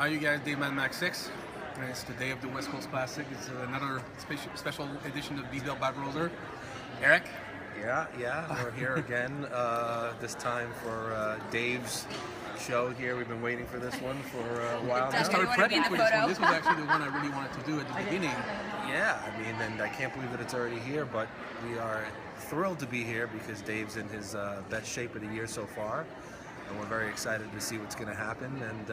Hi, you guys. Dave Man Max 6. And it's the day of the West Coast Classic. It's another special edition of BBL Barbarossa. Eric? Yeah. We're here again. This time for Dave's show here. We've been waiting for this one for a while now. I started prepping for this one. This was actually the one I really wanted to do at the beginning. Yeah, I mean, and I can't believe that it's already here, but we are thrilled to be here because Dave's in his best shape of the year so far. And we're very excited to see what's going to happen. And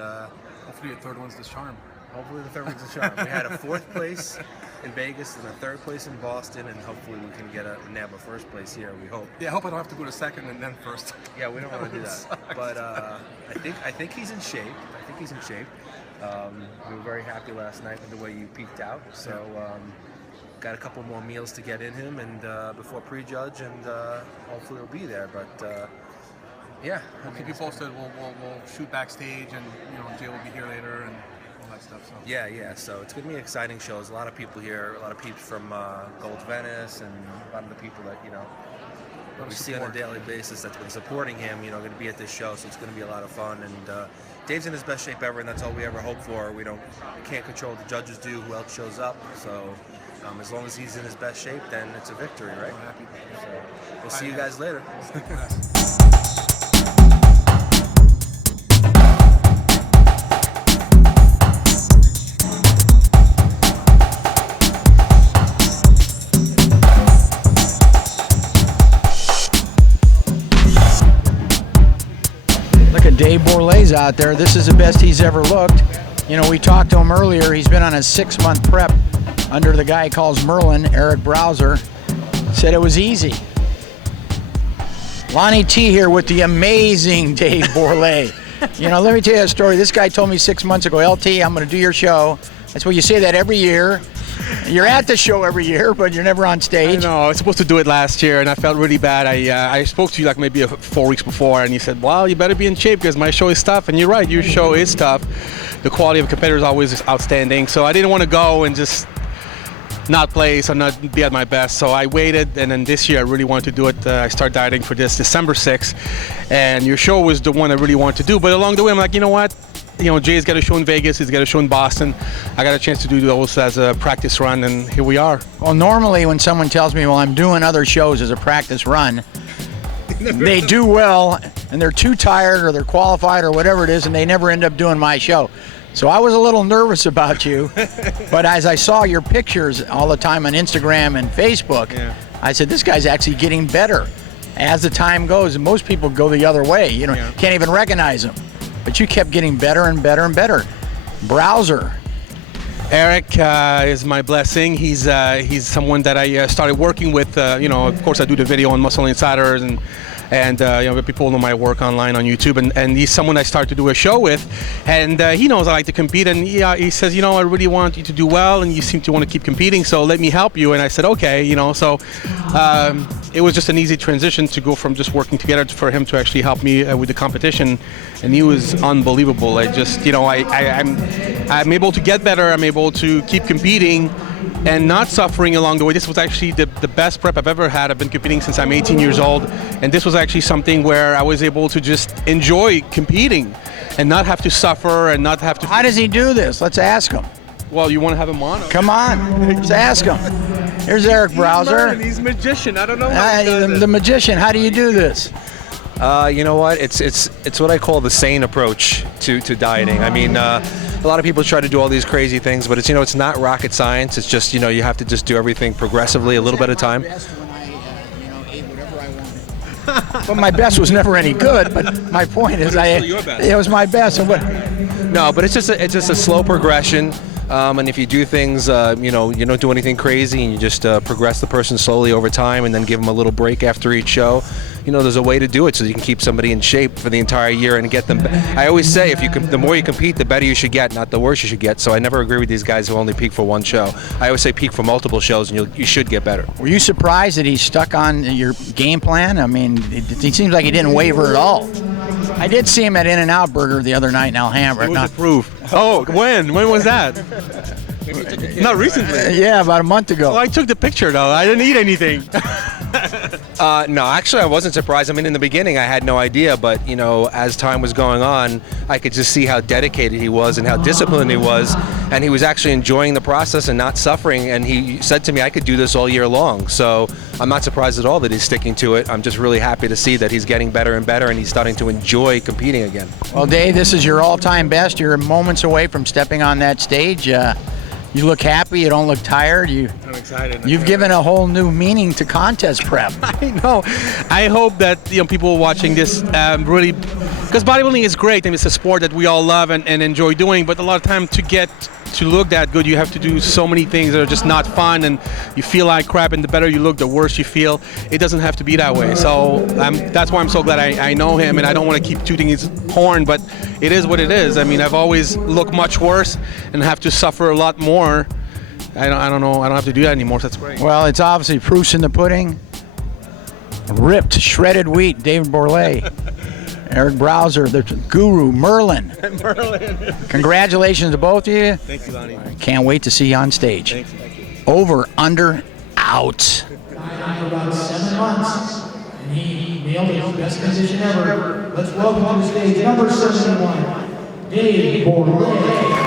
hopefully the third one's the charm. Hopefully the third one's a charm. We had a fourth place in Vegas and a third place in Boston, and hopefully we can nab a first place here. We hope. Yeah, I hope I don't have to go to second and then first. Yeah, we don't want to do that. But I think he's in shape. We were very happy last night with the way you peaked out. So got a couple more meals to get in him, and before prejudge, and hopefully he'll be there. But yeah, we'll keep you posted. We'll shoot backstage, and Jay will be here later, and all that stuff. So. Yeah. So it's gonna be an exciting show. There's a lot of people here, a lot of peeps from Gold's Venice, and a lot of the people that we see on a daily basis that's been supporting him. Going to be at this show, so it's going to be a lot of fun. And Dave's in his best shape ever, and that's all we ever hope for. We can't control what the judges do, who else shows up. So as long as he's in his best shape, then it's a victory, right? So we'll see you guys later. Dave Borlay's out there. This is the best he's ever looked. We talked to him earlier. He's been on a 6-month prep under the guy he calls Merlin, Eric Browser. Said it was easy. Lonnie T here with the amazing Dave Borlay. Let me tell you a story. This guy told me 6 months ago, LT, I'm going to do your show. That's what you say that every year. You're at the show every year, but you're never on stage. I know. I was supposed to do it last year, and I felt really bad. I spoke to you like maybe 4 weeks before, and you said, well, you better be in shape because my show is tough. And you're right, your show is tough. The quality of competitors is always outstanding. So I didn't want to go and just not place or not be at my best. So I waited, and then this year I really wanted to do it. I started dieting for this December 6th, and your show was the one I really wanted to do. But along the way, I'm like, you know what? Jay's got a show in Vegas, he's got a show in Boston. I got a chance to do those as a practice run, and here we are. Well, normally when someone tells me, well, I'm doing other shows as a practice run, they do well, and they're too tired or they're qualified or whatever it is, and they never end up doing my show. So I was a little nervous about you, but as I saw your pictures all the time on Instagram and Facebook, I said, this guy's actually getting better as the time goes, and most people go the other way. Can't even recognize him. But you kept getting better and better and better. Browser. Eric is my blessing. He's someone that I started working with. Of course, I do the video on Muscle Insiders, and people know my work online on YouTube. And he's someone I started to do a show with, and he knows I like to compete. And he says, I really want you to do well, and you seem to want to keep competing, so let me help you. And I said, okay. So it was just an easy transition to go from just working together for him to actually help me with the competition, and he was unbelievable. I just, I'm able to get better. I'm able to keep competing and not suffering along the way. This was actually the best prep I've ever had. I've been competing since I'm 18 years old, and this was actually something where I was able to just enjoy competing and not have to suffer and not have to... How does he do this? Let's ask him. Well, you want to have him on? Come on, let's ask him. Here's Eric Browser. He's a magician. I don't know how he does the magician. How do you do this? You know what? It's what I call the sane approach to dieting. I mean, a lot of people try to do all these crazy things, but it's not rocket science. It's just you have to just do everything progressively, a little bit at a time. Well, my best was never any good, but my point is, it was my best. No, but it's just a slow progression. And if you do things, you don't do anything crazy, and you just progress the person slowly over time, and then give them a little break after each show. There's a way to do it so you can keep somebody in shape for the entire year and get them. I always say, the more you compete, the better you should get, not the worse you should get. So I never agree with these guys who only peak for one show. I always say peak for multiple shows, and you should get better. Were you surprised that he stuck on your game plan? I mean, it seems like he didn't waver at all. I did see him at In-N-Out Burger the other night in Alhambra. It was approved. Oh, when? When was that? Not recently. Yeah, about a month ago. Well, I took the picture, though. I didn't eat anything. No, actually, I wasn't surprised. I mean, in the beginning, I had no idea, but as time was going on, I could just see how dedicated he was and how disciplined he was, and he was actually enjoying the process and not suffering. And he said to me, "I could do this all year long." So I'm not surprised at all that he's sticking to it. I'm just really happy to see that he's getting better and better, and he's starting to enjoy competing again. Well, Dave, this is your all-time best. You're moments away from stepping on that stage. You look happy. You don't look tired. I'm excited. You've given a whole new meaning to contest prep. I know. I hope that people watching this really, because bodybuilding is great and it's a sport that we all love and enjoy doing. But a lot of time to get to look that good, you have to do so many things that are just not fun, and you feel like crap. And the better you look, the worse you feel. It doesn't have to be that way. So that's why I'm so glad I know him, and I don't want to keep tooting his horn, but it is what it is. I mean, I've always looked much worse and have to suffer a lot more. I don't know. I don't have to do that anymore. So that's great. Well, it's obviously proofs in the pudding. Ripped, shredded wheat, David Borlée. Eric Browser, the guru, Merlin. Merlin. Congratulations to both of you. Thank you, Lonnie. Can't wait to see you on stage. Thank you. Over, under, out. For about 7 months, and he nailed his best condition ever. Let's welcome to the stage number 71, Dave Borlée.